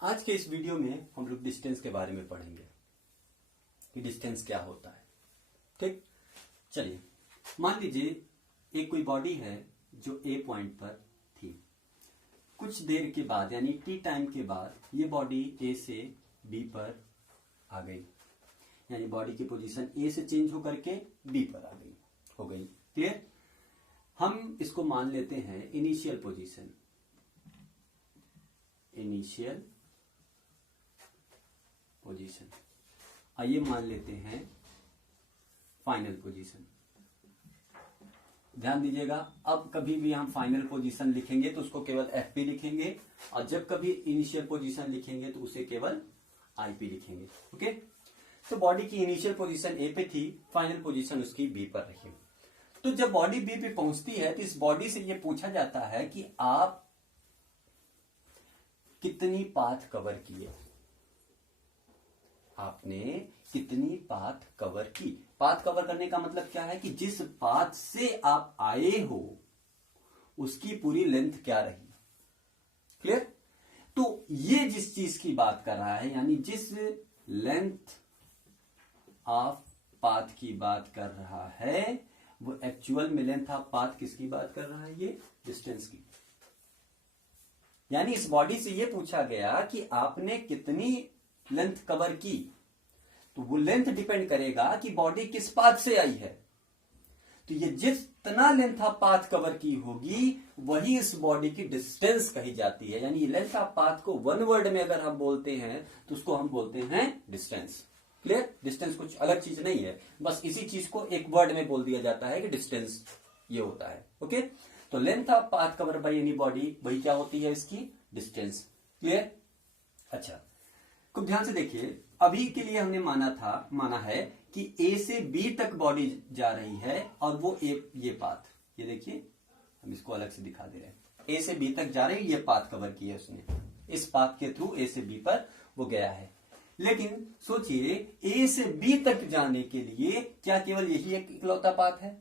आज के इस वीडियो में हम लोग डिस्टेंस के बारे में पढ़ेंगे कि डिस्टेंस क्या होता है। ठीक, चलिए मान लीजिए एक कोई बॉडी है जो ए पॉइंट पर थी। कुछ देर के बाद यानी टी टाइम के बाद ये बॉडी ए से बी पर आ गई, यानी बॉडी की पोजीशन ए से चेंज होकर के बी पर आ गई, हो गई। क्लियर? हम इसको मान लेते हैं इनिशियल पोजीशन, इनिशियल पोजीशन। आइए मान लेते हैं फाइनल पोजीशन। ध्यान दीजिएगा, अब कभी भी हम फाइनल पोजीशन लिखेंगे तो उसको केवल एफपी लिखेंगे, और जब कभी इनिशियल पोजीशन लिखेंगे तो उसे केवल आईपी लिखेंगे। ओके, तो बॉडी की इनिशियल पोजीशन ए पे थी, फाइनल पोजीशन उसकी बी पर रही। तो जब बॉडी बी पे पहुंचती है तो इस बॉडी से यह पूछा जाता है कि आप कितनी पाथ कवर किए, आपने कितनी पाथ कवर की। पाथ कवर करने का मतलब क्या है कि जिस पाथ से आप आए हो उसकी पूरी लेंथ क्या रही। क्लियर? तो ये जिस चीज की बात कर रहा है, यानी जिस लेंथ ऑफ पाथ की बात कर रहा है, वो एक्चुअल में लेंथ ऑफ पाथ किसकी बात कर रहा है? ये डिस्टेंस की। यानी इस बॉडी से ये पूछा गया कि आपने कितनी लेंथ कवर की, तो वो लेंथ डिपेंड करेगा कि बॉडी किस पाथ से आई है। तो ये जितना लेंथ ऑफ पाथ कवर की होगी वही इस बॉडी की डिस्टेंस कही जाती है। यानी लेंथ ऑफ पाथ को वन वर्ड में अगर हम बोलते हैं तो उसको हम बोलते हैं डिस्टेंस। क्लियर? डिस्टेंस कुछ अलग चीज नहीं है, बस इसी चीज को एक वर्ड में बोल दिया जाता है कि डिस्टेंस ये होता है। ओके, तो length of path cover by any body वही क्या होती है? इसकी डिस्टेंस। क्लियर? अच्छा, खूब ध्यान से देखिए, अभी के लिए हमने माना है कि ए से बी तक बॉडी जा रही है और वो ये पाथ, ये देखिए हम इसको अलग से दिखा दे रहे हैं। ए से बी तक जा रही है, ये पाथ कवर की है उसने, इस पाथ के थ्रू ए से बी पर वो गया है। लेकिन सोचिए, ए से बी तक जाने के लिए क्या केवल यही एक इकलौता पाथ है?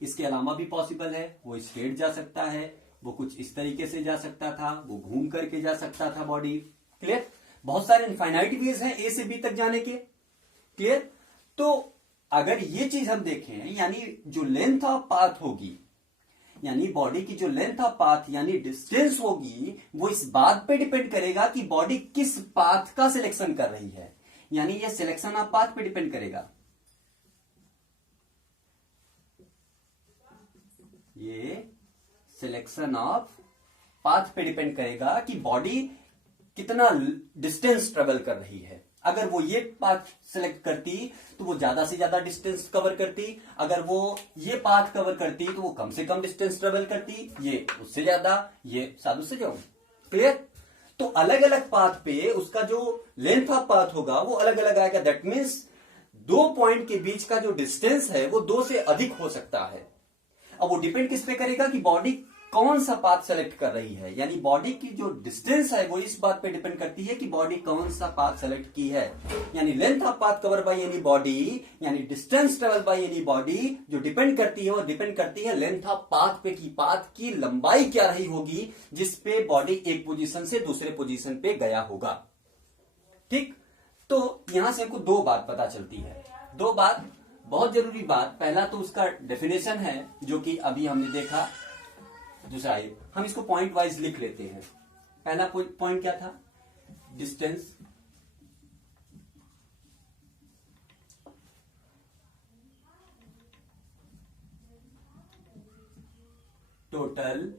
इसके अलावा भी पॉसिबल है। वो स्ट्रेट जा सकता है, वो कुछ इस तरीके से जा सकता था, वो घूम करके जा सकता था बॉडी। क्लियर? बहुत सारे इनफाइनाइट वेज हैं ए से बी तक जाने के। क्लियर? तो अगर ये चीज हम देखें, यानी जो लेंथ ऑफ पाथ होगी, यानी बॉडी की जो लेंथ ऑफ पाथ यानी डिस्टेंस होगी, वो इस बात पे डिपेंड करेगा कि बॉडी किस पाथ का सिलेक्शन कर रही है। यानी ये सिलेक्शन ऑफ पाथ पे डिपेंड करेगा। ये सिलेक्शन ऑफ पाथ पे डिपेंड करेगा कि बॉडी कितना डिस्टेंस ट्रेवल कर रही है। अगर वो ये पाथ सिलेक्ट करती तो वो ज्यादा से ज्यादा डिस्टेंस कवर करती, अगर वो ये पाथ कवर करती तो वो कम से कम डिस्टेंस ट्रेवल करती, ये उससे ज्यादा, ये साधु से जाऊं। क्लियर? तो अलग अलग पाथ पे उसका जो लेंथ ऑफ पाथ होगा वो अलग अलग आएगा। दैट मीन्स दो पॉइंट के बीच का जो डिस्टेंस है वो 2 से अधिक हो सकता है। अब वो डिपेंड किस पे करेगा कि बॉडी कौन सा पाथ सेलेक्ट कर रही है। यानी बॉडी की जो डिस्टेंस है वो इस बात पे डिपेंड करती है कि बॉडी कौन सा पाथ सेलेक्ट की है। यानी length of path cover by any body, यानी distance travel by any body जो डिपेंड करती है वो डिपेंड करती है लेंथ ऑफ पाथ पे, की पाथ की लंबाई क्या रही होगी जिस पे बॉडी एक पोजीशन से दूसरे पोजीशन पे गया होगा। ठीक, तो यहां से हमको 2 बात पता चलती है। 2 बात, बहुत जरूरी बात। पहला तो उसका डेफिनेशन है जो कि अभी हमने देखा। दूसरा हम इसको पॉइंट वाइज लिख लेते हैं। पहला पॉइंट क्या था? Distance total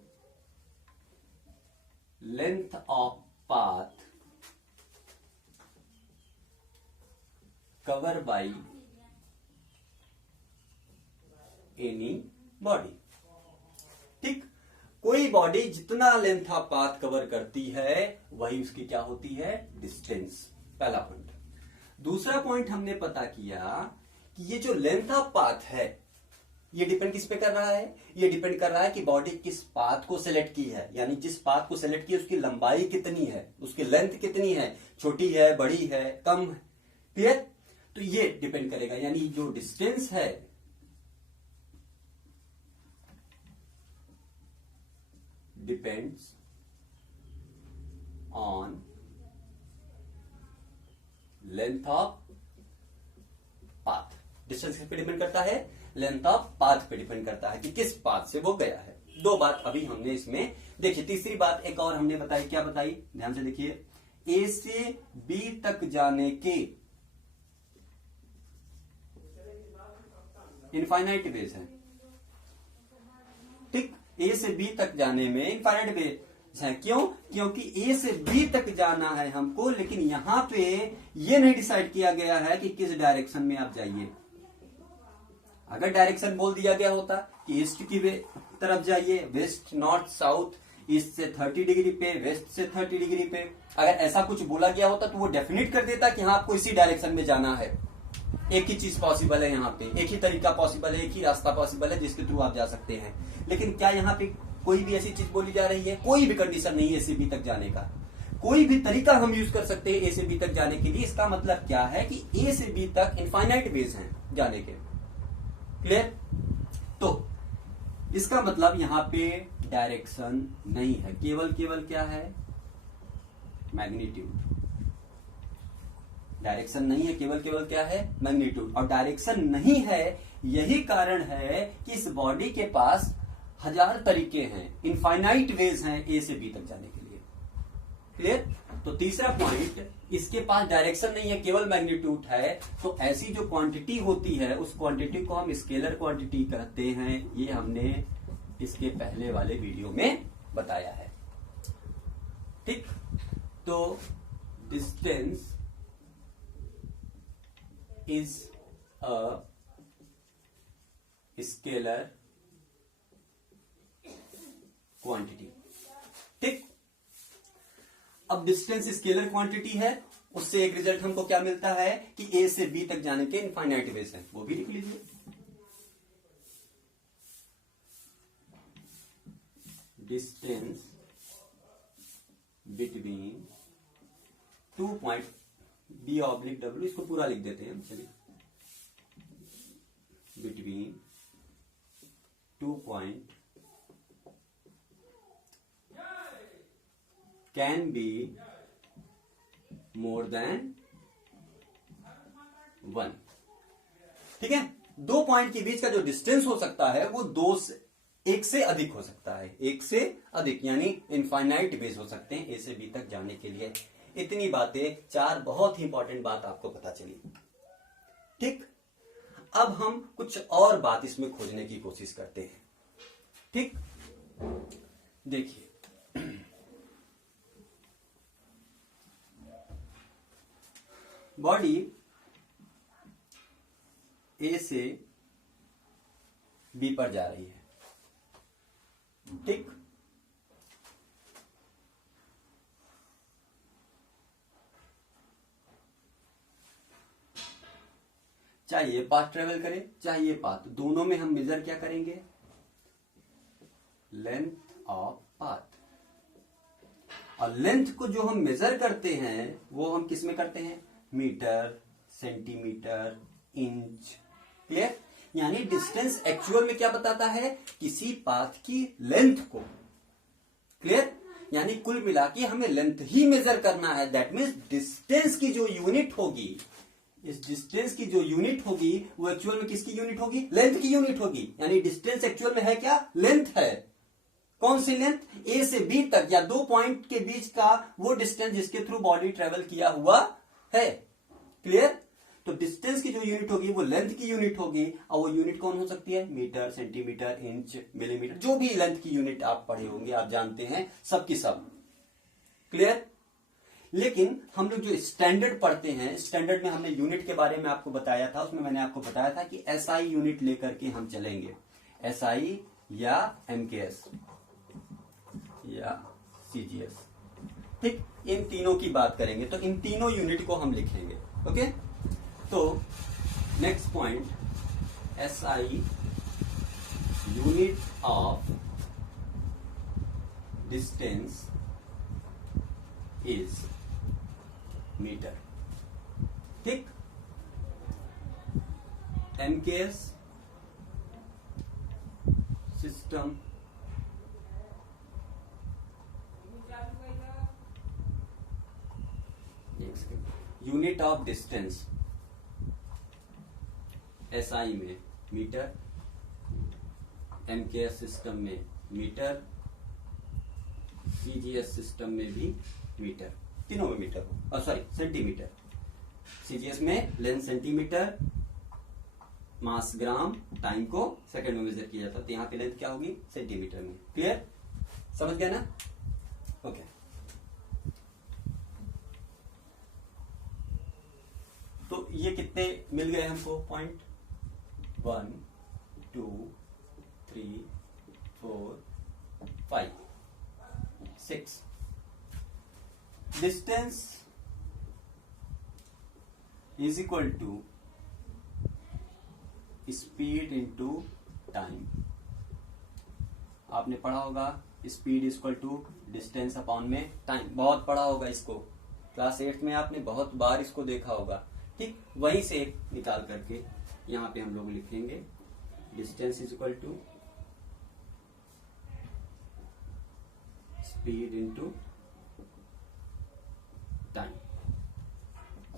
length of path cover by any body. ठीक, कोई बॉडी जितना लेंथ ऑफ पाथ कवर करती है वही उसकी क्या होती है? डिस्टेंस। पहला पॉइंट। दूसरा पॉइंट हमने पता किया कि ये जो लेंथ ऑफ पाथ है ये डिपेंड किस पे कर रहा है? ये डिपेंड कर रहा है कि बॉडी किस पाथ को सिलेक्ट की है। यानी जिस पाथ को सिलेक्ट की उसकी लंबाई कितनी है, उसकी लेंथ कितनी है, छोटी है, बड़ी है, कम है। क्लियर? तो ये डिपेंड करेगा। यानी जो डिस्टेंस है depends length of path. Distance किस पे डिपेंड करता है? लेंथ ऑफ पाथ पे डिपेंड करता है कि किस पाथ से वो गया है। दो बात अभी हमने इसमें देखिए। तीसरी बात एक और हमने बताई, क्या बताई? ध्यान से देखिए, ए से बी तक जाने के इनफाइनाइट वेज है। ठीक, ए से बी तक जाने में इनफाइनाइट वेज है। क्यों? क्योंकि ए से बी तक जाना है हमको, लेकिन यहां पे ये नहीं डिसाइड किया गया है कि किस डायरेक्शन में आप जाइए। अगर डायरेक्शन बोल दिया गया होता कि ईस्ट की तरफ जाइए, वेस्ट, नॉर्थ, साउथ, ईस्ट से 30 डिग्री पे, वेस्ट से 30 डिग्री पे, अगर ऐसा कुछ बोला गया होता तो वो डेफिनेट कर देता कि हाँ आपको इसी डायरेक्शन में जाना है। एक ही चीज पॉसिबल है यहाँ पे, एक ही तरीका पॉसिबल है, एक ही रास्ता पॉसिबल है जिसके थ्रू आप जा सकते हैं। लेकिन क्या यहाँ पे कोई भी ऐसी चीज बोली जा रही है? कोई भी कंडीशन नहीं है ए से बी तक जाने का। कोई भी तरीका हम यूज कर सकते हैं ए से बी तक जाने के लिए। इसका मतलब क्या है कि ए से बी तक इनफाइनाइट वेज हैं जाने के। क्लियर? तो इसका मतलब यहां पे डायरेक्शन नहीं है, केवल क्या है? मैग्नीट्यूड। डायरेक्शन नहीं है, केवल क्या है? मैग्नीट्यूड। और डायरेक्शन नहीं है, यही कारण है कि इस बॉडी के पास 1000 तरीके हैं, इनफाइनाइट वेज हैं ए से बी तक जाने के लिए। क्लियर? तो तीसरा पॉइंट, इसके पास डायरेक्शन नहीं है, केवल मैग्नीट्यूड है। तो ऐसी जो क्वांटिटी होती है उस क्वांटिटी को हम स्केलर क्वांटिटी कहते हैं। ये हमने इसके पहले वाले वीडियो में बताया है। ठीक, तो distance is a scalar quantity. ठीक, अब डिस्टेंस स्केलर क्वांटिटी है, उससे एक रिजल्ट हमको क्या मिलता है कि ए से बी तक जाने के इनफाइनाइट वेज है। वो भी लिख लीजिए। Distance between 2 point B oblique W, इसको पूरा लिख देते हैं। चलिए, between 2 point can be more than 1। ठीक है, 2 पॉइंट के बीच का जो डिस्टेंस हो सकता है वो 1 से अधिक हो सकता है। 1 से अधिक यानी इनफाइनाइट वेज हो सकते हैं ए से बी तक जाने के लिए। इतनी बातें, 4 बहुत ही इंपॉर्टेंट बात आपको पता चली। ठीक, अब हम कुछ और बात इसमें खोजने की कोशिश करते हैं। ठीक, देखिए, बॉडी ए से बी पर जा रही है। ठीक, चाहिए पाथ ट्रेवल करे, चाहिए पाथ, दोनों में हम मेजर क्या करेंगे? Length of path. और लेंथ को जो हम मेजर करते हैं वो हम किस में करते हैं? Meter, centimeter, inch. क्लियर? यानी डिस्टेंस एक्चुअल में क्या बताता है? किसी पाथ की लेंथ को। क्लियर? यानी कुल मिला के हमें लेंथ ही मेजर करना है। दैट मीन्स डिस्टेंस की जो यूनिट होगी, इस डिस्टेंस की जो यूनिट होगी वो एक्चुअल में किसकी यूनिट होगी? लेंथ की यूनिट होगी। यानी डिस्टेंस एक्चुअल में है क्या? लेंथ है। कौन सी लेंथ? ए से बी तक या 2 पॉइंट के बीच का वो डिस्टेंस जिसके थ्रू बॉडी ट्रेवल किया हुआ है। क्लियर? तो डिस्टेंस की जो यूनिट होगी वो लेंथ की यूनिट होगी। और वो यूनिट कौन हो सकती है? मीटर, सेंटीमीटर, इंच, मिलीमीटर, जो भी लेंथ की यूनिट आप पढ़े होंगे, आप जानते हैं सब की सब। क्लियर? लेकिन हम लोग जो स्टैंडर्ड पढ़ते हैं, स्टैंडर्ड में हमने यूनिट के बारे में आपको बताया था। उसमें मैंने आपको बताया था कि एसआई यूनिट लेकर के हम चलेंगे। एसआई या एमकेएस या सीजीएस। ठीक, इन तीनों की बात करेंगे तो इन तीनों यूनिट को हम लिखेंगे। ओके, तो next point, SI unit of distance is metre. ठीक, MKS system unit of distance SI में मीटर, एमकेएस सिस्टम में मीटर, सीजीएस सिस्टम में भी मीटर, तीनों में मीटर हो, सॉरी सेंटीमीटर। सीजीएस में length centimetre, mass gram, time को सेकंड में मेजर किया जाता है, तो यहाँ पे लेंथ क्या होगी सेंटीमीटर में। क्लियर, समझ गया ना? ओके। तो ये कितने मिल गए हमको point? 1 2 3 4 5 6। Distance is equal to speed into time. आपने पढ़ा होगा speed is equal to distance upon में टाइम, बहुत पढ़ा होगा इसको, क्लास 8 में आपने बहुत बार इसको देखा होगा। ठीक, वहीं से निकाल करके यहां पे हम लोग लिखेंगे distance is equal to speed into time.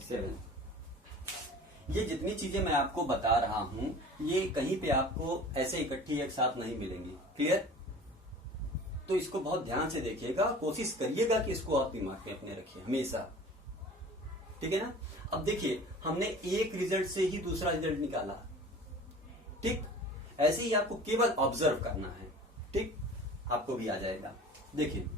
7। ये जितनी चीजें मैं आपको बता रहा हूं ये कहीं पे आपको ऐसे इकट्ठी एक साथ नहीं मिलेंगी। क्लियर? तो इसको बहुत ध्यान से देखिएगा, कोशिश करिएगा कि इसको आप दिमाग में अपने रखिए हमेशा। ठीक है ना? अब देखिए हमने एक रिजल्ट से ही दूसरा रिजल्ट निकाला। ठीक, ऐसे ही आपको केवल ऑब्जर्व करना है। ठीक, आपको भी आ जाएगा। देखिए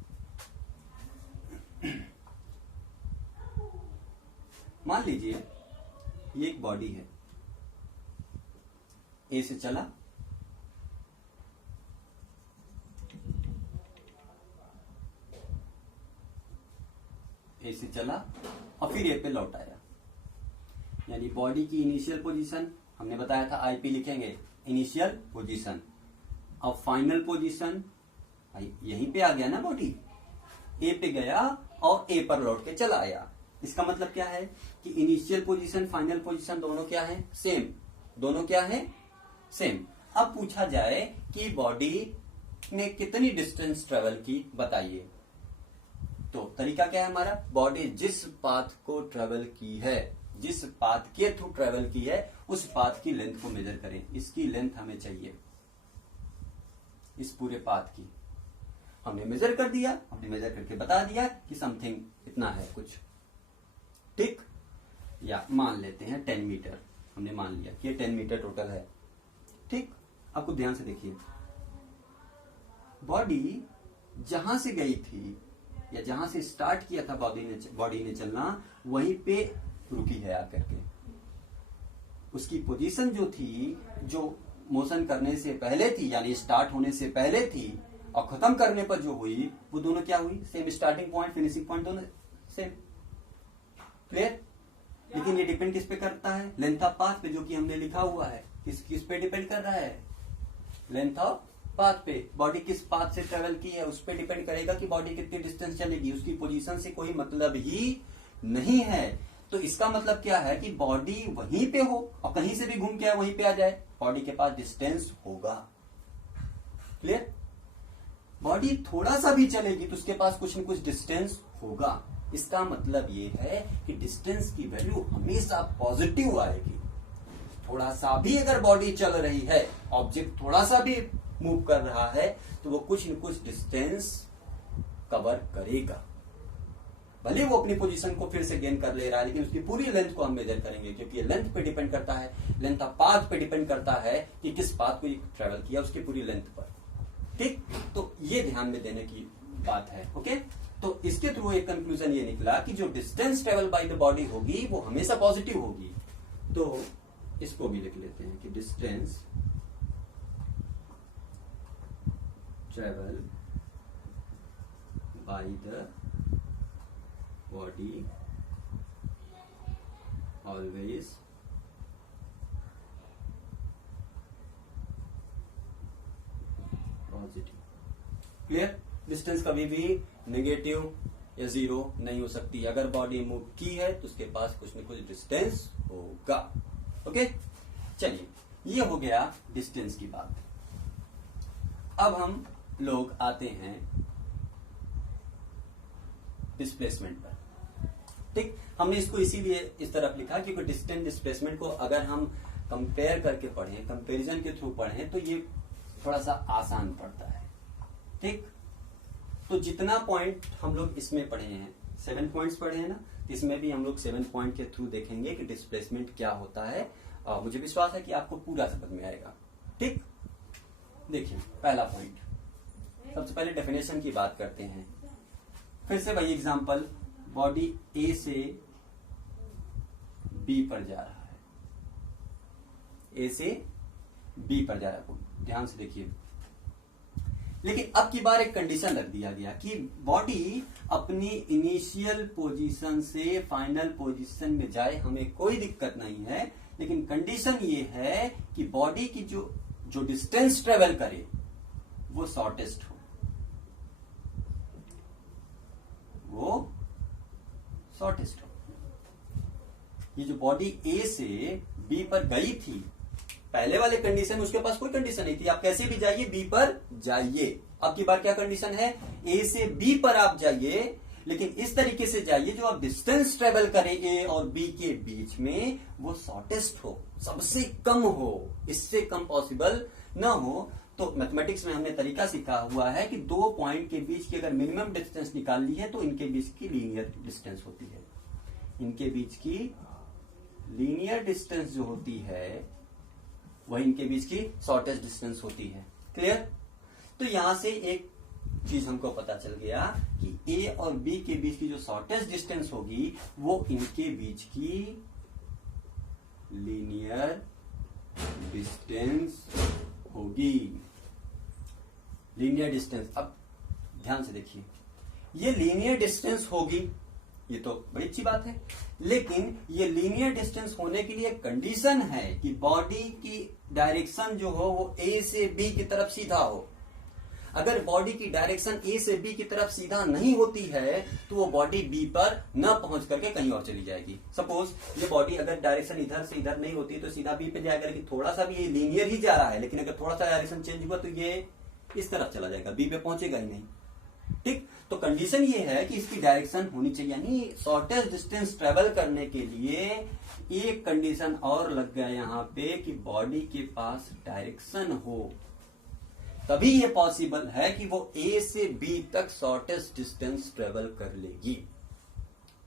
मान लीजिए ये एक बॉडी है, ए से चला, ए से चला और फिर ए पे लौट आया। यानी बॉडी की इनिशियल पोजीशन हमने बताया था, आईपी लिखेंगे इनिशियल पोजीशन। अब फाइनल पोजीशन यहीं पे आ गया ना, बॉडी ए पे गया और ए पर लौट के चला आया। इसका मतलब क्या है कि इनिशियल पोजीशन फाइनल पोजीशन दोनों क्या है? सेम। दोनों क्या है? सेम। अब पूछा जाए कि बॉडी ने कितनी डिस्टेंस ट्रेवल की, बताइए। तो तरीका क्या है हमारा? बॉडी जिस पाथ को ट्रेवल की है, जिस पाथ के थ्रू ट्रेवल की है, उस पाथ की लेंथ को मेजर करें। इसकी लेंथ हमें चाहिए, इस पूरे पाथ की। हमने मेजर कर दिया, हमने मेजर करके बता दिया कि समथिंग इतना है कुछ। ठीक, या मान लेते हैं 10 मीटर। हमने मान लिया कि ये 10 मीटर टोटल है। ठीक, आपको ध्यान से देखिए, बॉडी जहां से गई थी या जहां से स्टार्ट किया था बॉडी ने चलना, वहीं पे रुकी है आकर के। उसकी पोजीशन जो थी, जो मोशन करने से पहले थी, यानी स्टार्ट होने से पहले थी, और खत्म करने पर जो हुई, वो दोनों क्या हुई? Same. Starting point finishing point दोनों सेम। क्लियर? लेकिन ये डिपेंड किस पे करता है? लेंथ ऑफ पाथ पे, जो कि हमने लिखा हुआ है। किस पे डिपेंड कर रहा है? लेंथ ऑफ पाथ पे। बॉडी किस पाथ से ट्रेवल की है उस पे डिपेंड करेगा कि बॉडी कितनी डिस्टेंस चलेगी। उसकी पोजीशन से कोई मतलब ही नहीं है। तो इसका मतलब क्या है कि बॉडी वहीं पे हो और कहीं से भी घूम के वहीं पे आ जाए, बॉडी के पास डिस्टेंस होगा। क्लियर? बॉडी थोड़ा सा भी चलेगी तो उसके पास कुछ न कुछ डिस्टेंस होगा। इसका मतलब ये है कि डिस्टेंस की वैल्यू हमेशा पॉजिटिव आएगी। थोड़ा सा भी अगर बॉडी चल रही है, ऑब्जेक्ट थोड़ा सा भी मूव कर रहा है, तो वो कुछ न कुछ डिस्टेंस कवर करेगा। भले वो अपनी पोजीशन को फिर से गेन कर ले रहा है, लेकिन उसकी पूरी लेंथ को हम मेजर करेंगे, क्योंकि ये लेंथ पे डिपेंड करता है, लेंथ ऑफ पाथ पे डिपेंड करता है कि किस पाथ को ट्रेवल किया, उसकी पूरी लेंथ पर। ठीक, तो ये ध्यान में देने की बात है। ओके, तो इसके थ्रू एक कंक्लूजन ये निकला कि जो distance travel by the body होगी वो हमेशा पॉजिटिव होगी। तो इसको भी लिख लेते हैं कि distance travel by the body always positive. Clear? Distance कभी भी नेगेटिव या जीरो नहीं हो सकती। अगर बॉडी मूव की है तो उसके पास कुछ न कुछ डिस्टेंस होगा। ओके, चलिए, ये हो गया डिस्टेंस की बात। अब हम लोग आते हैं डिस्प्लेसमेंट पर। ठीक, हमने इसको इसीलिए इस तरफ लिखा क्योंकि डिस्टेंस डिस्प्लेसमेंट को अगर हम कंपेयर करके पढ़ें, कंपैरिजन के थ्रू पढ़ें तो ये थोड़ा सा आसान पड़ता है। ठीक, तो जितना पॉइंट हम लोग इसमें पढ़े हैं, 7 पॉइंट्स पढ़े हैं ना, इसमें भी हम लोग 7 पॉइंट के थ्रू देखेंगे कि डिस्प्लेसमेंट क्या होता है। मुझे विश्वास है कि आपको पूरा समझ में आएगा। ठीक, देखिए पहला पॉइंट, सबसे पहले डेफिनेशन की बात करते हैं। फिर से वही एग्जांपल, बॉडी ए से बी पर जा रहा है, ए से बी पर जा रहा है, ध्यान से देखिए। लेकिन अब की बार एक कंडीशन रख दिया गया कि बॉडी अपनी इनिशियल पोजीशन से फाइनल पोजीशन में जाए, हमें कोई दिक्कत नहीं है, लेकिन कंडीशन ये है कि बॉडी की जो डिस्टेंस ट्रेवल करे वो शॉर्टेस्ट हो, वो शॉर्टेस्ट हो। ये जो बॉडी ए से बी पर गई थी, पहले वाले कंडीशन, उसके पास कोई कंडीशन नहीं थी, आप कैसे भी जाइए बी पर जाइए। अब की बार क्या कंडीशन है, ए से बी पर आप जाइए, लेकिन इस तरीके से जाइए जो आप डिस्टेंस ट्रेवल करें ए और बी के बीच में वो शॉर्टेस्ट हो, सबसे कम हो, इससे कम पॉसिबल ना हो। तो मैथमेटिक्स में हमने तरीका सीखा हुआ है कि 2 पॉइंट के बीच की अगर मिनिमम डिस्टेंस निकाल ली है तो इनके बीच की लीनियर डिस्टेंस होती है, इनके बीच की लीनियर डिस्टेंस जो होती है वही इनके बीच की शॉर्टेस्ट डिस्टेंस होती है। क्लियर? तो यहां से एक चीज हमको पता चल गया कि ए और बी के बीच की जो शॉर्टेस्ट डिस्टेंस होगी वो इनके बीच की लीनियर डिस्टेंस होगी। लीनियर डिस्टेंस, अब ध्यान से देखिए, ये लीनियर डिस्टेंस होगी, ये तो बड़ी अच्छी बात है, लेकिन ये लीनियर डिस्टेंस होने के लिए कंडीशन है कि बॉडी की डायरेक्शन जो हो वो ए से बी की तरफ सीधा हो। अगर बॉडी की डायरेक्शन ए से बी की तरफ सीधा नहीं होती है तो वो बॉडी बी पर न पहुंच करके कहीं और चली जाएगी। सपोज ये बॉडी अगर डायरेक्शन इधर से इधर नहीं होती तो सीधा बी पे जाएगा, लेकिन थोड़ा सा भी ये लीनियर ही जा रहा है, लेकिन अगर थोड़ा सा डायरेक्शन चेंज हुआ तो ये इस तरफ चला जाएगा, बी पे पहुंचेगा ही नहीं। ठीक, तो कंडीशन ये है कि इसकी डायरेक्शन होनी चाहिए, यानी शॉर्टेस्ट डिस्टेंस ट्रेवल करने के लिए एक कंडीशन और लग गया यहां पे कि बॉडी के पास डायरेक्शन हो, तभी ये पॉसिबल है कि वो ए से बी तक शॉर्टेस्ट डिस्टेंस ट्रेवल कर लेगी।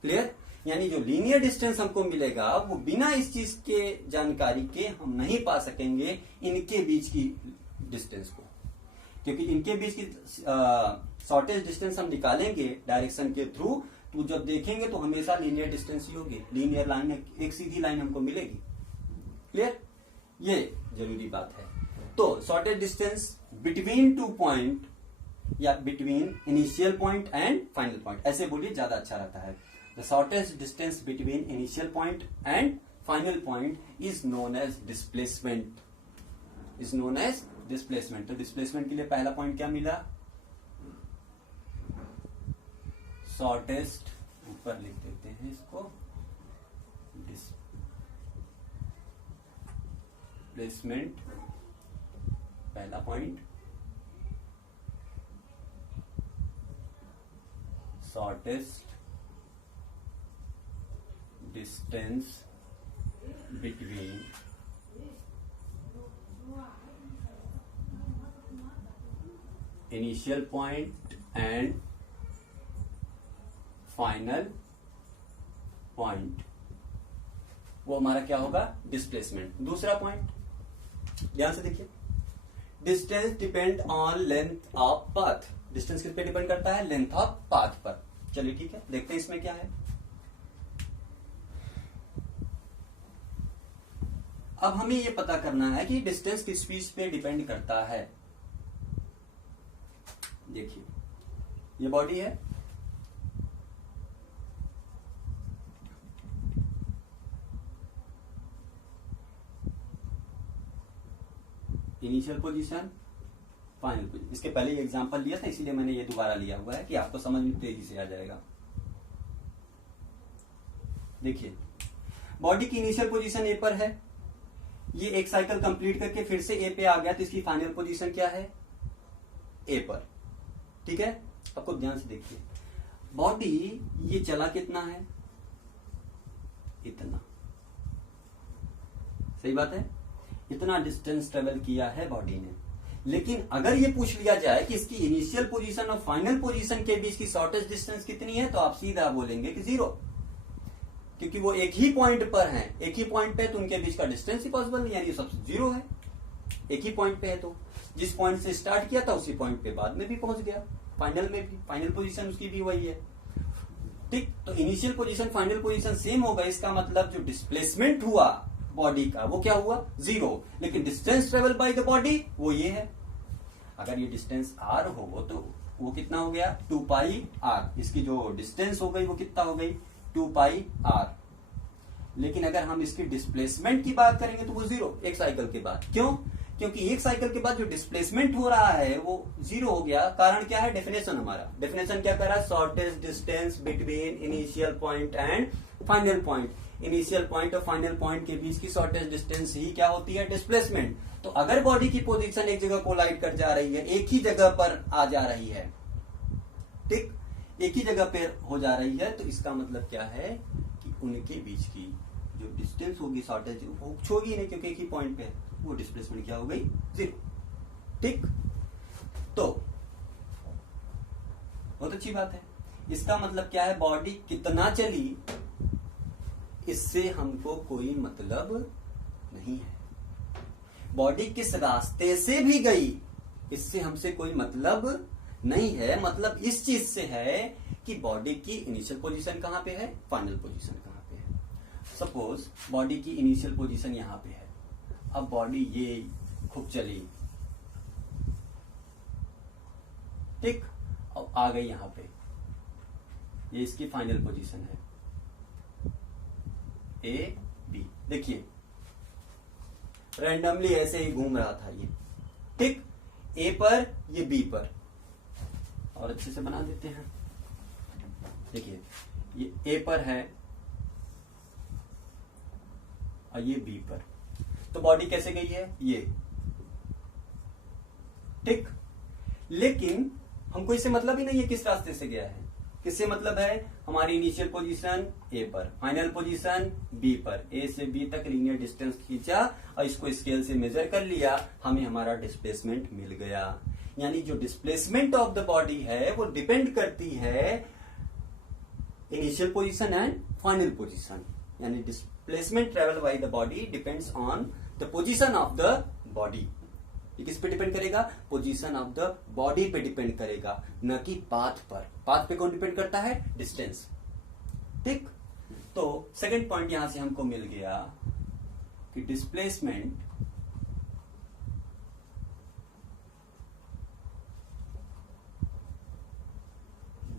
क्लियर? यानी जो लीनियर डिस्टेंस हमको मिलेगा वो बिना इस चीज के जानकारी के हम नहीं पा सकेंगे इनके बीच की डिस्टेंस को, क्योंकि इनके बीच की शॉर्टेस्ट डिस्टेंस हम निकालेंगे डायरेक्शन के थ्रू, तो जब देखेंगे तो हमेशा लीनियर डिस्टेंस ही होगी, लीनियर लाइन, एक सीधी लाइन हमको मिलेगी। क्लियर? ये जरूरी बात है। तो शॉर्टेस्ट डिस्टेंस बिटवीन 2 पॉइंट या between initial point and final point, ऐसे बोलिए ज्यादा अच्छा रहता है। The shortest distance between initial point and final point is known as displacement, is known as displacement. तो डिस्प्लेसमेंट के लिए पहला पॉइंट क्या मिला, शॉर्टेस्ट, ऊपर लिख देते हैं इसको, डिस्प्लेसमेंट पहला point, shortest distance between initial point and final point, वो हमारा क्या होगा, डिस्प्लेसमेंट। दूसरा पॉइंट ध्यान से देखिए, distance depend on length of path. Distance किस पे डिपेंड करता है, लेंथ ऑफ पाथ पर। चलिए ठीक है, देखते हैं इसमें क्या है। अब हमें यह पता करना है कि डिस्टेंस किस चीज पे डिपेंड करता है। देखिए ये बॉडी है, इनिशियल पोजीशन, फाइनल पोजीशन। इसके पहले ये एग्जांपल लिया था इसीलिए मैंने ये दोबारा लिया हुआ है कि आपको समझ में तेजी से आ जाएगा। देखिए बॉडी की इनिशियल पोजीशन ए पर है, ये एक साइकिल कंप्लीट करके फिर से ए पे आ गया, तो इसकी फाइनल पोजीशन क्या है, ए पर। ठीक है, आपको ध्यान से देखिए, बॉडी ये चला कितना है, इतना, सही बात है, इतना डिस्टेंस ट्रेवल किया है बॉडी ने। लेकिन अगर ये पूछ लिया जाए कि इसकी इनिशियल पोजीशन और फाइनल पोजीशन के बीच की शॉर्टेस्ट डिस्टेंस कितनी है, तो आप सीधा बोलेंगे कि 0, क्योंकि वो एक ही पॉइंट पर हैं, एक ही पॉइंट पे, तो उनके बीच का डिस्टेंस ही पॉसिबल नहीं, यानी सब 0 है, एक ही पॉइंट पे है। तो जिस पॉइंट से स्टार्ट किया था उसी पॉइंट पे बाद में भी पहुंच गया, फाइनल में भी, फाइनल पोजीशन उसकी भी वही है। ठीक, तो initial position final position same होगा, इसका मतलब जो डिस्प्लेसमेंट हुआ बॉडी का वो क्या हुआ, 0, लेकिन distance travel by the body वो ये है। अगर ये डिस्टेंस r हो तो वो कितना हो गया, 2 पाई r, इसकी जो डिस्टेंस हो गई वो कितना हो गई, 2 पाई r। लेकिन अगर हम इसकी डिस्प्लेसमेंट की बात करेंगे तो वो 0 एक साइकिल के बाद। क्यों, क्योंकि एक साइकिल के बाद जो डिस्प्लेसमेंट हो रहा है वो 0 हो गया। कारण क्या है, डेफिनेशन, हमारा डेफिनेशन क्या कर रहा है, shortest distance between initial point and final point. Initial point और फाइनल पॉइंट के बीच की शॉर्टेस्ट डिस्टेंस ही क्या होती है, डिस्प्लेसमेंट। तो अगर बॉडी की पोजीशन एक जगह कोलाइड कर जा रही है, एक ही जगह पर आ जा रही है, ठीक, एक ही जगह पे हो जा रही है, तो इसका मतलब क्या है कि उनके बीच की जो डिस्टेंस होगी शॉर्टेज वो होगी नहीं, क्योंकि एक ही पॉइंट पे है, वो डिस्प्लेसमेंट क्या हो गई, 0। ठीक, तो बहुत अच्छी बात है। इसका मतलब क्या है, बॉडी कितना चली इससे हमको कोई मतलब नहीं है, बॉडी किस रास्ते से भी गई इससे हमसे कोई मतलब नहीं है। मतलब इस चीज से है कि बॉडी की इनिशियल पोजीशन कहां पे है, फाइनल पोजीशन कहां पे है। सपोज बॉडी की इनिशियल पोजीशन यहां पे है, अब बॉडी ये खूब चली, ठीक, अब आ गई यहां पे, ये इसकी फाइनल पोजीशन है, ए बी। देखिए रैंडमली ऐसे ही घूम रहा था ये, ठीक, ए पर ये बी पर, और अच्छे से बना देते हैं। देखिए ये ए पर है और ये बी पर, तो बॉडी कैसे गई है, ये, ठीक। लेकिन हमको इससे मतलब ही नहीं है किस रास्ते से गया है, किससे मतलब है, हमारी इनिशियल पोजीशन ए पर, फाइनल पोजीशन बी पर, ए से बी तक लीनियर डिस्टेंस खींचा और इसको स्केल से मेजर कर लिया, हमें हमारा डिस्प्लेसमेंट मिल गया। यानी जो डिस्प्लेसमेंट ऑफ द बॉडी है वो डिपेंड करती है initial position and final position, यानी displacement travel by the body depends on the position of the body. ये किस पे डिपेंड करेगा, पोजीशन ऑफ द बॉडी पे डिपेंड करेगा, न कि पाथ पर। पाथ पे कौन डिपेंड करता है, डिस्टेंस, ठीक। तो सेकंड पॉइंट यहां से हमको मिल गया कि displacement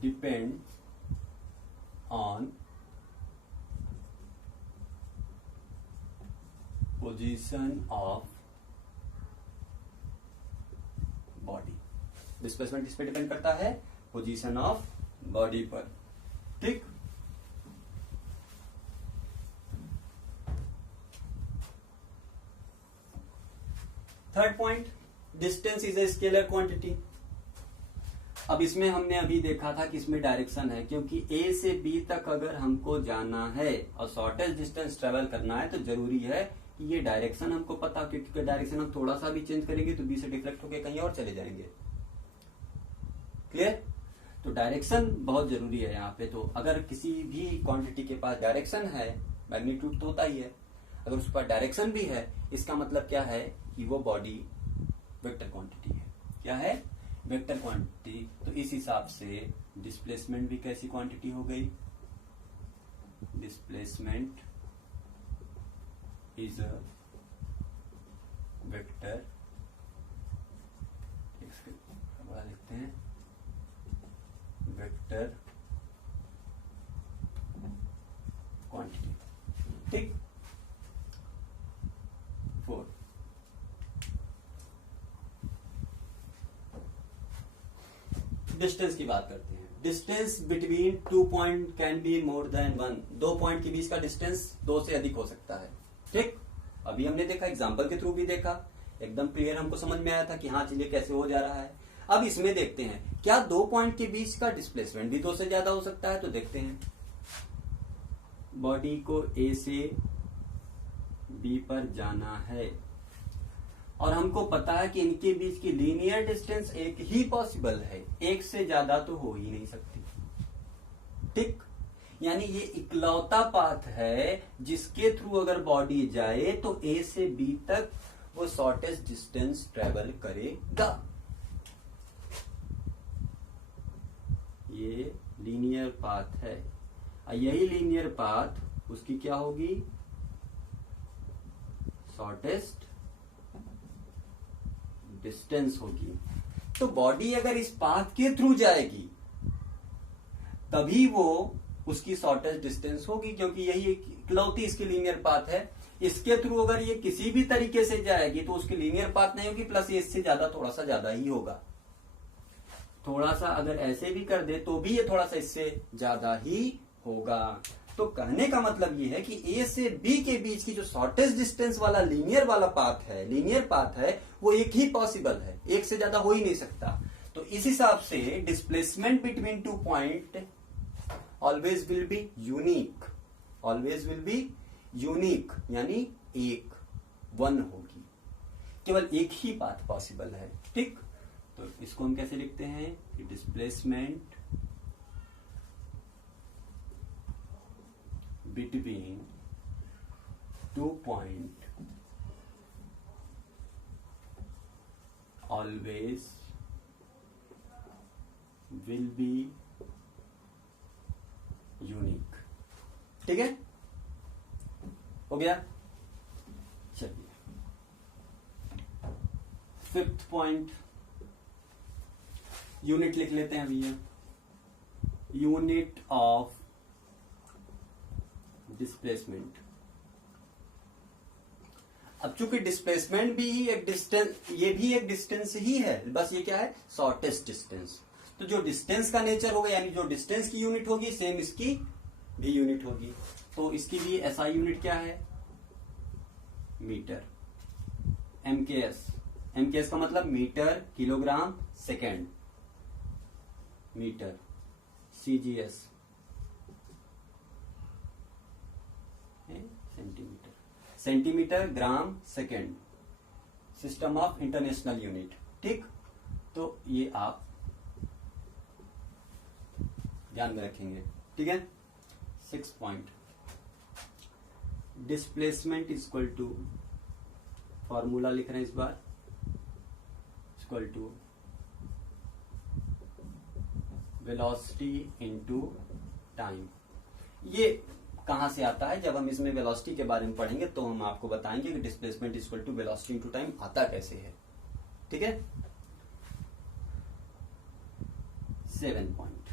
depend on position of body. Displacement किस पे डिपेंड करता है, पोजीशन ऑफ बॉडी पर, ठीक। Third point, distance is a scalar quantity. अब इसमें हमने अभी देखा था कि इसमें डायरेक्शन है, क्योंकि ए से बी तक अगर हमको जाना है और शॉर्टेस्ट डिस्टेंस ट्रेवल करना है तो जरूरी है कि ये डायरेक्शन हमको पता, क्योंकि डायरेक्शन हम थोड़ा सा भी चेंज करेंगे तो बी से डिफ्लेक्ट होकर कहीं और चले जाएंगे। क्लियर, तो डायरेक्शन बहुत जरूरी है यहाँ पे। तो अगर किसी भी क्वांटिटी के पास डायरेक्शन है, मैग्नीट्यूड तो होता ही है, अगर उस पर डायरेक्शन भी है, इसका मतलब क्या है कि वो बॉडी वेक्टर क्वांटिटी है। क्या है, वेक्टर क्वांटिटी। तो इस हिसाब से डिस्प्लेसमेंट भी कैसी क्वांटिटी हो गई, डिस्प्लेसमेंट इज अ वेक्टर, बड़ा लिखते हैं, वेक्टर क्वांटिटी, ठीक। 4, डिस्टेंस की बात करते हैं। Distance between 2 point can be more than 1। 2 point के बीच का डिस्टेंस 2 से अधिक हो सकता है, ठीक। अभी हमने देखा, एग्जांपल के थ्रू भी देखा, एकदम क्लियर हमको समझ में आया था कि हाँ चलिए कैसे हो जा रहा है। अब इसमें देखते हैं क्या 2 पॉइंट के बीच का डिस्प्लेसमेंट भी 2 से ज्यादा हो सकता है, तो देखते हैं। बॉडी को ए से बी पर जाना है और हमको पता है कि इनके बीच की लीनियर डिस्टेंस एक ही पॉसिबल है, एक से ज्यादा तो हो ही नहीं सकती। ठीक, यानी ये इकलौता पाथ है जिसके थ्रू अगर बॉडी जाए तो ए से बी तक वो शॉर्टेस्ट डिस्टेंस ट्रेवल करेगा। ये लीनियर पाथ है और यही लीनियर पाथ उसकी क्या होगी, शॉर्टेस्ट डिस्टेंस होगी। तो बॉडी अगर इस पाथ के थ्रू जाएगी तभी वो उसकी शॉर्टेस्ट डिस्टेंस होगी, क्योंकि यही इकलौती इसकी लीनियर पाथ है। इसके थ्रू अगर ये किसी भी तरीके से जाएगी तो उसकी लीनियर पाथ नहीं होगी, प्लस ये इससे ज्यादा थोड़ा सा ज्यादा ही होगा। थोड़ा सा अगर ऐसे भी कर दे तो भी ये थोड़ा सा इससे ज्यादा ही होगा। तो कहने का मतलब ये है कि ए से बी के बीच की जो शॉर्टेस्ट डिस्टेंस वाला लीनियर वाला पाथ है, लीनियर पाथ है, वो एक ही पॉसिबल है, एक से ज्यादा हो ही नहीं सकता। तो इस हिसाब से displacement between two point always will be unique, always will be unique, यानी एक, वन होगी, केवल एक ही पाथ पॉसिबल है। ठीक, तो इसको हम कैसे लिखते हैं कि displacement between two point always will be unique. ठीक है, हो गया। चलिए फिफ्थ पॉइंट, यूनिट लिख लेते हैं भैया। Unit of displacement. अब चूंकि डिस्प्लेसमेंट भी एक डिस्टेंस, ये भी एक डिस्टेंस ही है, बस ये क्या है, शॉर्टेस्ट डिस्टेंस। तो जो डिस्टेंस का नेचर होगा, यानी जो डिस्टेंस की यूनिट होगी सेम इसकी भी यूनिट होगी। तो इसकी भी एसआई यूनिट क्या है, मीटर। एमकेएस, एमकेएस का मतलब meter kilogram second, meter. CGS centimeter, centimeter gram second, system of international unit. ठीक, तो ये आप ध्यान में रखेंगे। ठीक है, 6 point, displacement equal to, formula लिख रहे हैं इस बार, equal to velocity into time. ये कहां से आता है, जब हम इसमें वेलोसिटी के बारे में पढ़ेंगे तो हम आपको बताएंगे कि displacement equal to velocity into time आता कैसे है। ठीक है, 7 point,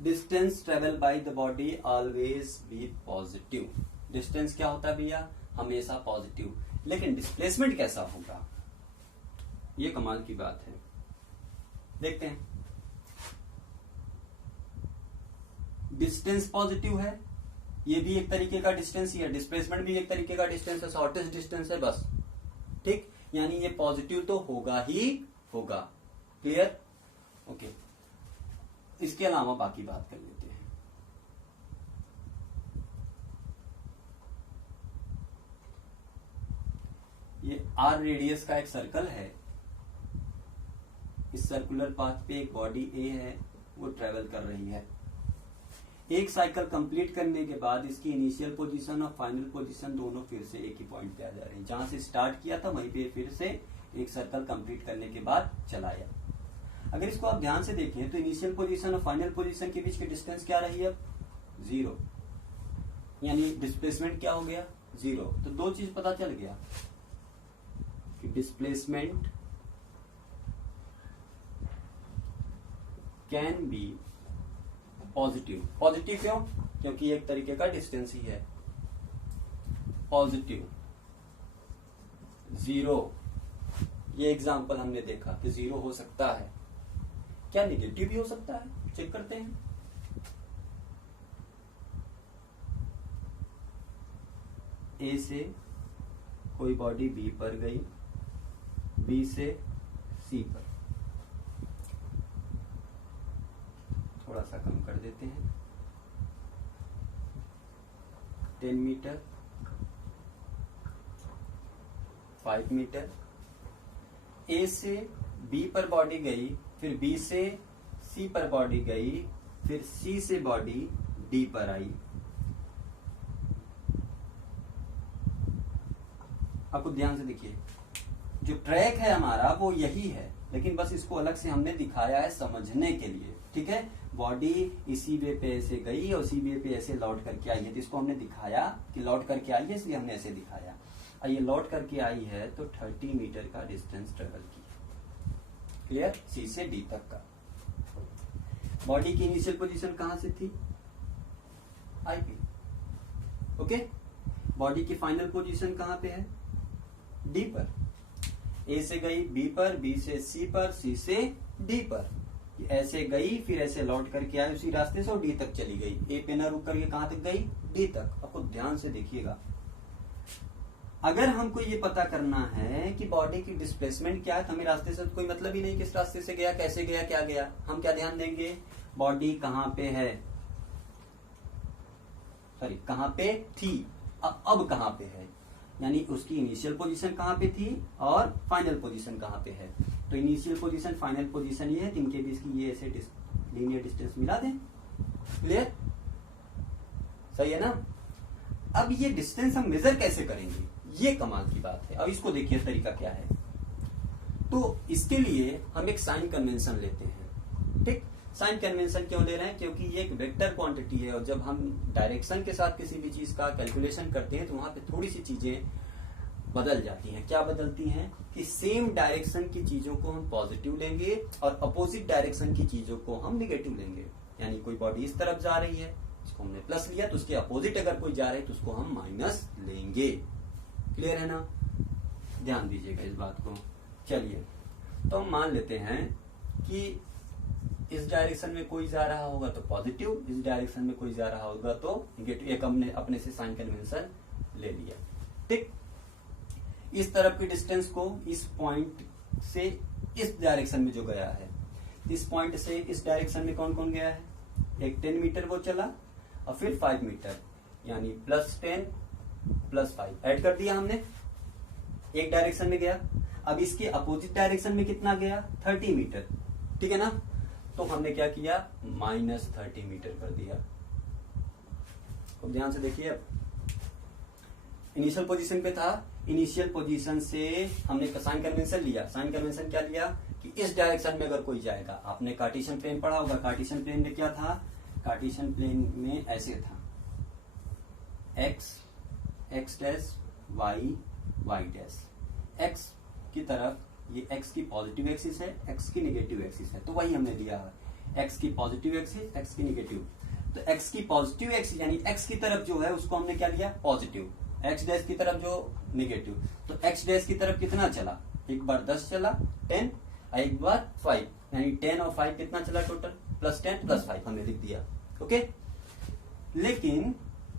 distance travel by the body always be positive. Distance क्या होता है भैया, हमेशा पॉजिटिव। लेकिन डिस्प्लेसमेंट कैसा होगा, ये कमाल की बात है। देखते हैं, डिस्टेंस पॉजिटिव है, ये भी एक तरीके का डिस्टेंस ही है, डिस्प्लेसमेंट भी एक तरीके का डिस्टेंस है, शॉर्टेस्ट डिस्टेंस है बस। ठीक, यानी ये पॉजिटिव तो होगा ही होगा। Clear, okay. इसके अलावा बाकी बात कर लेते हैं। ये आर रेडियस का एक सर्कल है, इस सर्कुलर पाथ पे एक बॉडी ए है, वो ट्रेवल कर रही है। एक साइकिल कंप्लीट करने के बाद इसकी इनिशियल पोजीशन और फाइनल पोजीशन दोनों फिर से एक ही पॉइंट पे आ जा रहे हैं, जहां से स्टार्ट किया था वहीं पे फिर से एक सर्कल कंप्लीट करने के बाद चलाया। अगर इसको आप ध्यान से देखें तो इनिशियल पोजीशन और फाइनल पोजीशन के बीच की डिस्टेंस क्या रही है, 0, यानी डिस्प्लेसमेंट क्या हो गया, 0। तो दो चीज पता चल गया कि displacement can be positive. Positive क्यों, क्योंकि एक तरीके का डिस्टेंस ही है। पॉजिटिव 0, ये एग्जांपल हमने देखा कि 0 हो सकता है। क्या नेगेटिव भी हो सकता है, चेक करते हैं। ए से कोई बॉडी बी पर गई, बी से सी पर, थोड़ा सा कम कर देते हैं, 10 मीटर, 5 मीटर। ए से बी पर बॉडी गई, फिर बी से सी पर बॉडी गई, फिर सी से बॉडी डी पर आई। आपको ध्यान से देखिए, जो ट्रैक है हमारा वो यही है, लेकिन बस इसको अलग से हमने दिखाया है समझने के लिए। ठीक है, बॉडी इसी वे पे ऐसे गई और इसी वे पे ऐसे लौट करके आई है, तो इसको हमने दिखाया कि लौट करके आई है, इसलिए हमने ऐसे दिखाया। और ये लौट करके आई है तो 30 मीटर का डिस्टेंस ट्रेवल किया। क्लियर? सी से डी तक का। बॉडी की इनिशियल पोजीशन कहां से थी? आई पे। ओके, बॉडी की फाइनल पोजीशन कहां पे है? डी पर। ए से गई बी पर, बी से सी पर, सी से डी पर, ऐसे गई, फिर ऐसे लौट करके आई उसी रास्ते से और डी तक चली गई। ए पे न रुक करके कहां तक गई? डी तक। आपको ध्यान से देखिएगा, अगर हमको ये पता करना है कि बॉडी की डिस्प्लेसमेंट क्या है, तो हमें रास्ते से तो कोई मतलब ही नहीं किस रास्ते से गया, कैसे गया, क्या गया। हम क्या ध्यान देंगे? बॉडी कहां पे है, सॉरी कहां पे थी, अब कहां पे है, यानी उसकी इनिशियल पोजीशन कहां पे थी और फाइनल पोजीशन कहां पे है। तो इनिशियल पोजीशन, फाइनल पोजीशन ये है, इनके बीच की ये ऐसे लीनियर डिस्टेंस मिला दें। क्लियर? सही है ना? अब ये डिस्टेंस हम मेजर कैसे करेंगे, ये कमाल की बात है। अब इसको देखिए तरीका क्या है। तो इसके लिए हम एक साइन कन्वेंशन लेते हैं। ठीक, साइन कन्वेंशन क्यों ले रहे हैं? क्योंकि ये एक वेक्टर क्वांटिटी है और जब हम डायरेक्शन के साथ किसी भी चीज का कैलकुलेशन करते हैं तो वहां पे थोड़ी सी चीजें बदल जाती हैं। क्या बदलती हैं? कि सेम डायरेक्शन की चीजों को हम पॉजिटिव लेंगे और अपोजिट डायरेक्शन की चीजों को हम निगेटिव लेंगे। यानी कोई बॉडी इस तरफ जा रही है, इसको हमने प्लस लिया, तो उसके अपोजिट अगर कोई जा रहा है तो उसको हम माइनस लेंगे। क्लियर है ना? ध्यान दीजिएगा इस बात को। चलिए, तो हम मान लेते हैं कि इस डायरेक्शन में कोई जा रहा होगा तो पॉजिटिव, इस डायरेक्शन में कोई जा रहा होगा तो नेगेटिव। एक हमने अपने से साइन कन्वेंशन ले लिया। ठीक, इस तरफ की डिस्टेंस को इस पॉइंट से इस डायरेक्शन में जो गया है, इस पॉइंट से इस डायरेक्शन में कौन कौन गया है? एक 10 मीटर वो चला और फिर 5 मीटर, यानी +10 +5 ऐड कर दिया हमने, एक डायरेक्शन में गया। अब इसके अपोजिट डायरेक्शन में कितना गया? 30 मीटर। ठीक है ना? तो हमने क्या किया? -30 मीटर कर दिया। तो ध्यान से देखिए, अब इनिशियल पोजीशन पे था, इनिशियल पोजीशन से हमने साइन कन्वेंशन लिया। साइन कन्वेंशन क्या लिया? कि इस डायरेक्शन में अगर कोई जाएगा, आपने कार्टेशियन प्लेन पढ़ा होगा, कार्टेशियन प्लेन में क्या था? कार्टेशियन प्लेन में ऐसे था, x dash y dash. x की तरफ ये x की पॉजिटिव एक्सिस है, x की नेगेटिव एक्सिस है, तो वही हमने दिया है, x की पॉजिटिव एक्सिस, x की नेगेटिव। तो x की पॉजिटिव एक्सिस यानी x की तरफ जो है उसको हमने क्या लिया? पॉजिटिव। x डैश की तरफ जो नेगेटिव, तो x डैश की तरफ कितना चला? एक बार 10 चला 10, एक बार 5, यानी 10 और 5 कितना चला टोटल? +10 +5 हमने लिख दिया। ओके, लेकिन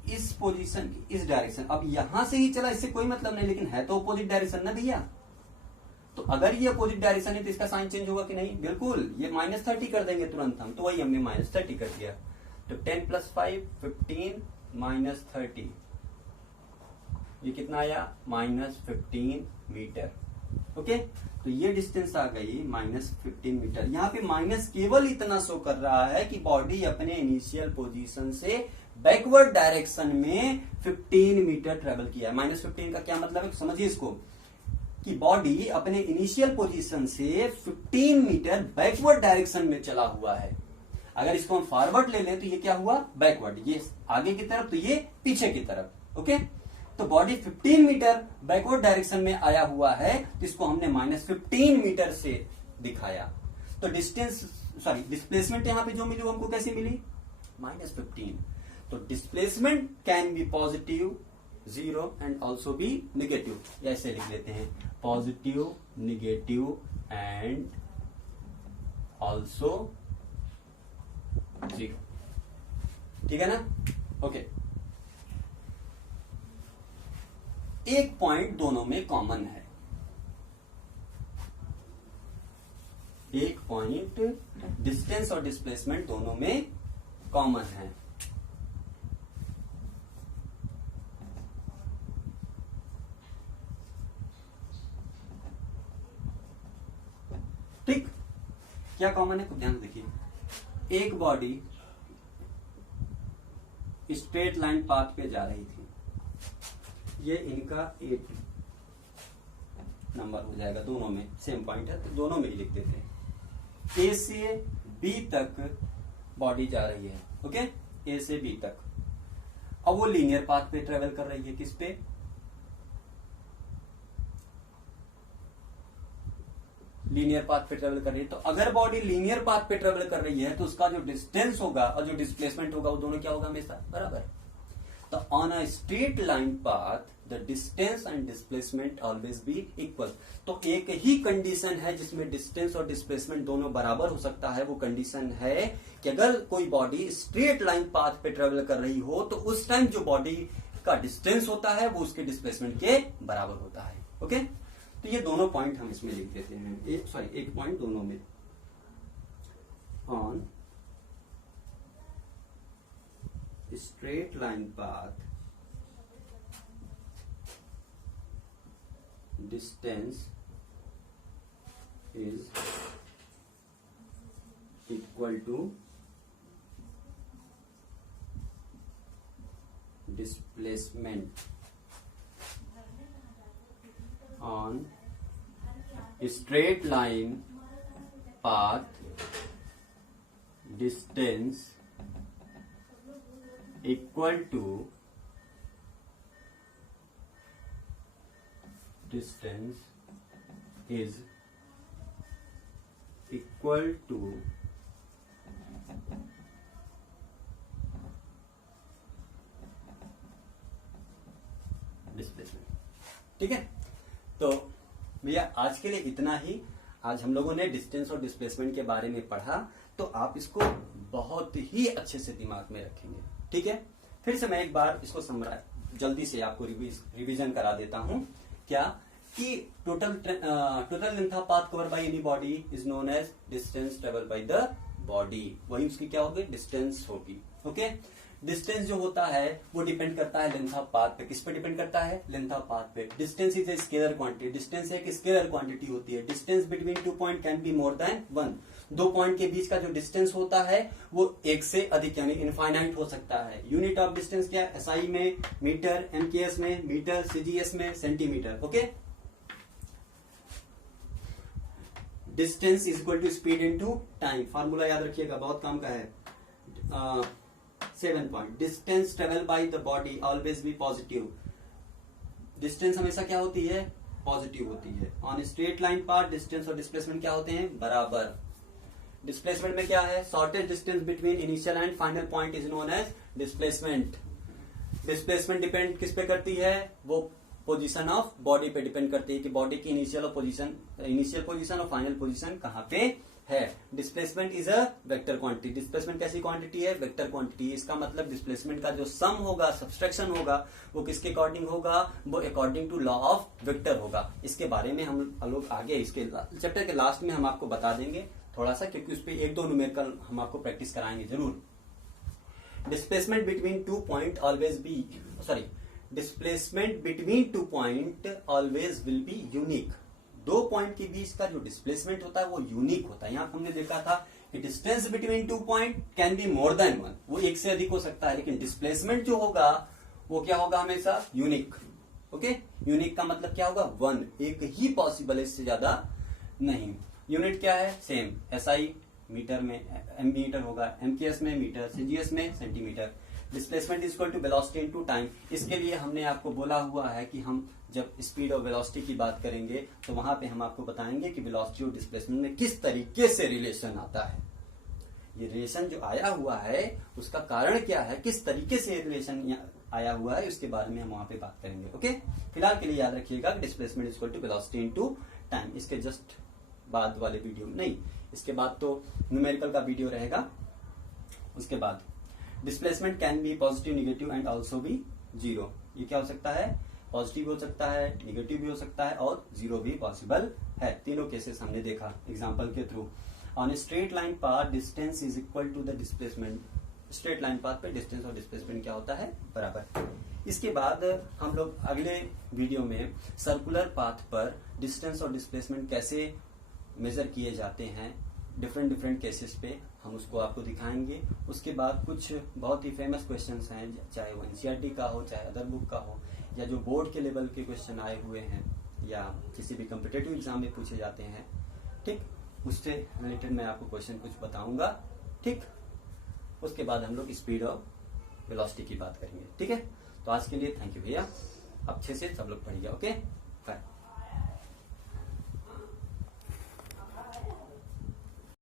इस पोजीशन की इस डायरेक्शन, अब यहां से ही चला, इससे कोई मतलब नहीं, लेकिन है तो अपोजिट डायरेक्शन ना भैया। तो अगर ये अपोजिट डायरेक्शन है तो इसका साइन चेंज होगा कि नहीं? बिल्कुल, ये -30 कर देंगे तुरंत हम, तो वही हमने -30 कर दिया। तो 10 + 5 15 -30, ये कितना आया? -15 मीटर। ओके, तो ये डिस्टेंस आ गई -15 मीटर। यहाँ पे माइनस केवल इतना शो कर रहा है कि बॉडी अपने इनिशियल पोजीशन से बैकवर्ड डायरेक्शन में 15 मीटर ट्रेवल किया है। -15 का क्या मतलब है? समझिए इसको, कि बॉडी अपने इनिशियल पोजीशन से 15 मीटर बैकवर्ड डायरेक्शन में चला हुआ है। अगर इसको हम फॉरवर्ड ले लें तो ये क्या हुआ? बैकवर्ड, ये आगे की तरफ, तो ये पीछे की तरफ। ओके, तो बॉडी 15 मीटर बैकवर्ड डायरेक्शन में आया हुआ है, तो इसको हमने -15 मीटर से दिखाया। तो डिस्टेंस, सॉरी डिस्प्लेसमेंट यहां पे जो मिली वो हमको कैसे मिली? -15। तो displacement can be positive 0 and also be negative. ऐसे लिख लेते हैं, पॉजिटिव, नेगेटिव एंड ऑल्सो 0। ठीक है ना? ओके, एक पॉइंट दोनों में कॉमन है, एक पॉइंट डिस्टेंस और डिस्प्लेसमेंट दोनों में कॉमन है। क्या कॉमन है, कुछ ध्यान से देखिए। एक बॉडी स्ट्रेट लाइन पाथ पे जा रही थी, ये इनका 8 नंबर हो जाएगा, दोनों में सेम पॉइंट है तो दोनों में ही लिख देते हैं। ए से बी तक बॉडी जा रही है, ओके, ए से बी तक। अब वो लीनियर पाथ पे ट्रेवल कर रही है, किस पे, लीनियर पाथ पे ट्रेवल कर रही है। तो अगर बॉडी लीनियर पाथ पे ट्रेवल कर रही है तो उसका जो डिस्टेंस होगा और जो डिस्प्लेसमेंट होगा वो दोनों क्या होगा, हमेशा बराबर। तो on a straight line path the distance and displacement always be equal. तो एक ही कंडीशन है जिसमें डिस्टेंस और डिस्प्लेसमेंट दोनों बराबर हो सकता है, वो कंडीशन है कि अगर कोई बॉडी स्ट्रेट लाइन पाथ पे ट्रेवल कर रही हो तो उस टाइम जो बॉडी का डिस्टेंस होता है वो उसके डिस्प्लेसमेंट के बराबर होता है, ओके। तो ये दोनों पॉइंट हम इसमें लिख देते हैं, एक पॉइंट दोनों में। On straight line path distance is equal to displacement on straight line path distance equal to distance is equal to displacement। ठीक है, तो भैया आज के लिए इतना ही। आज हम लोगों ने डिस्टेंस और डिस्प्लेसमेंट के बारे में पढ़ा, तो आप इसको बहुत ही अच्छे से दिमाग में रखेंगे, ठीक है। फिर से मैं एक बार इसको जल्दी से आपको रिवीजन करा देता हूं। क्या कि total length of path cover by any body is known as distance travel by the body, वही उसकी क्या होगी, डिस्टेंस होगी, ओके। डिस्टेंस जो होता है वो डिपेंड करता है लेंथ ऑफ पाथ पे। किस पे डिपेंड करता है, लेंथ ऑफ पाथ पे। Distance is a scalar quantity, distance एक स्केलर क्वांटिटी होती है। Distance between 2 point can be more than 1, 2 point के बीच का जो डिस्टेंस होता है वो एक से अधिक यानी इनफाइनाइट हो सकता है। यूनिट ऑफ डिस्टेंस क्या, एसआई में मीटर, एमकेएस में मीटर, सीजीएस में centimeter, okay. Distance is equal to speed into time, formula याद रखिएगा, बहुत काम का है। 7 point, distance travel by the body always be positive. Distance हमेशा क्या होती है, पॉजिटिव होती है। On straight line path distance और डिस्प्लेसमेंट क्या होते हैं, बराबर। डिस्प्लेसमेंट में क्या है, shortest distance between initial and final point is known as displacement. Displacement depend किस पे करती है, वो पोजीशन ऑफ बॉडी पे डिपेंड करती है कि बॉडी की इनिशियल पोजीशन और फाइनल पोजीशन कहाँ पे है। Displacement is a vector quantity. Displacement कैसी क्वांटिटी है, वेक्टर क्वांटिटी। इसका मतलब डिस्प्लेसमेंट का जो सम होगा, सब्सट्रैक्शन होगा, वो किसके अकॉर्डिंग होगा, वो according to law of vector होगा। इसके बारे में हम लोग आगे इसके चैप्टर के लास्ट में हम आपको बता देंगे थोड़ा सा, क्योंकि उस पर 1-2 न्यूमेरिकल हम आपको प्रैक्टिस कराएंगे जरूर। Displacement between 2 point always be displacement between 2 point always will be unique. 2 point के बीच का जो डिस्प्लेसमेंट होता है वो यूनिक होता है। यहां हमने देखा था कि distance between 2 point can be more than 1, वो एक से अधिक हो सकता है, लेकिन डिस्प्लेसमेंट जो होगा वो क्या होगा, हमेशा यूनिक, ओके। यूनिक का मतलब क्या होगा, 1, एक ही पॉसिबल है, इससे ज्यादा नहीं। यूनिट क्या है, सेम, एसआई मीटर में मीटर होगा, एमकेएस में मीटर, सीजीएस में centimeter. Displacement is equal to velocity into time. इसके लिए हमने आपको बोला हुआ है कि हम जब स्पीड और वेलोसिटी की बात करेंगे तो वहां पे हम आपको बताएंगे कि वेलोसिटी और डिस्प्लेसमेंट में किस तरीके से रिलेशन आता है। ये रिलेशन जो आया हुआ है उसका कारण क्या है, किस तरीके से रिलेशन आया हुआ है, उसके बारे में हम वहां पे बात करेंगे, ओके। फिलहाल के लिए याद रखिएगा displacement is equal to velocity into time. इसके जस्ट बाद वाले वीडियो में नहीं, इसके बाद तो न्यूमेरिकल का वीडियो रहेगा। उसके बाद displacement can be positive, negative and also be zero. ये क्या हो सकता है, पॉजिटिव भी हो सकता है, नेगेटिव भी हो सकता है और जीरो भी पॉसिबल है। तीनों केसेस हमने देखा एग्जांपल के थ्रू। On straight line path distance is equal to the displacement. Straight line path पे डिस्टेंस और डिस्प्लेसमेंट क्या होता है, बराबर। इसके बाद हम लोग अगले वीडियो में सर्कुलर पाथ पर डिस्टेंस और डिस्प्लेसमेंट कैसे मेजर किए जाते हैं डिफरेंट डिफरेंट केसेस पे हम उसको आपको दिखाएंगे। उसके बाद कुछ बहुत ही फेमस क्वेश्चंस हैं, चाहे वो एनसीईआरटी का हो, चाहे अदर बुक का हो, या जो बोर्ड के लेवल के क्वेश्चन आए हुए हैं या किसी भी कम्पिटेटिव एग्जाम में पूछे जाते हैं, ठीक, उससे रिलेटेड मैं आपको क्वेश्चन कुछ बताऊंगा। ठीक, उसके बाद हम लोग स्पीड और वेलोसिटी की बात करेंगे। ठीक है, तो आज के लिए थैंक यू भैया, अच्छे से सब लोग पढ़िए। ओके।